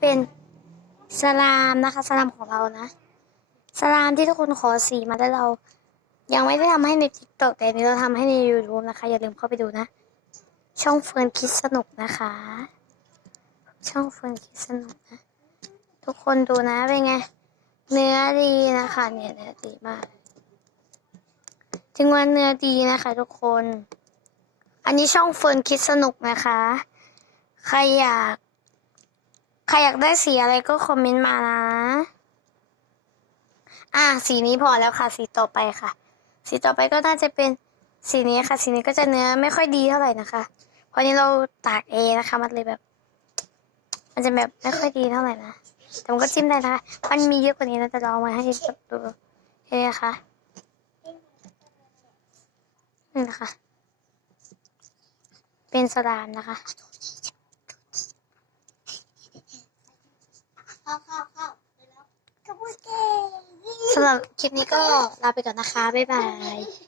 เป็นสลามนะคะสลามของเรานะสลามที่ทุกคนขอสีมาแล้วเรา ยังไม่ได้ทำให้ใน TikTok แต่นนี้เราทำให้ใน YouTube นะคะ อย่าลืมเข้าไปดูนะ ช่องเฟิร์นคิดสนุกนะคะ ช่องเฟิร์นคิดสนุกนะ ทุกคนดูนะเป็นไง เนื้อดีนะคะเนี่ยเนื้อดีมากถึงวันเนื้อดีนะคะ ทุกคน อันนี้ช่องเฟิร์นคิดสนุกนะคะ ใครอยาก ใครอยากได้สีอะไรก็คอมเมนต์มานะ อะสีนี้พอแล้วค่ะ สีต่อไปค่ะ สีต่อไปก็น่าจะเป็นสีนี้ค่ะ สีนี้ก็จะเนื้อไม่ค่อยดีเท่าไหร่นะคะ เพราะนี้เราตากเอนะคะ มันเลยแบบ มันจะแบบไม่ค่อยดีเท่าไหร่นะ แต่มันก็จิ้มได้นะคะ มันมีเยอะกว่านี้นะแต่เรอามาให้ดูเห็นไหมคะนี่นะคะ เป็นสลามนะคะ เข้าเข้าเข้าแล้วก็พูดเก่ง สำหรับคลิปนี้ก็ลาไปก่อนนะคะ บ๊ายบาย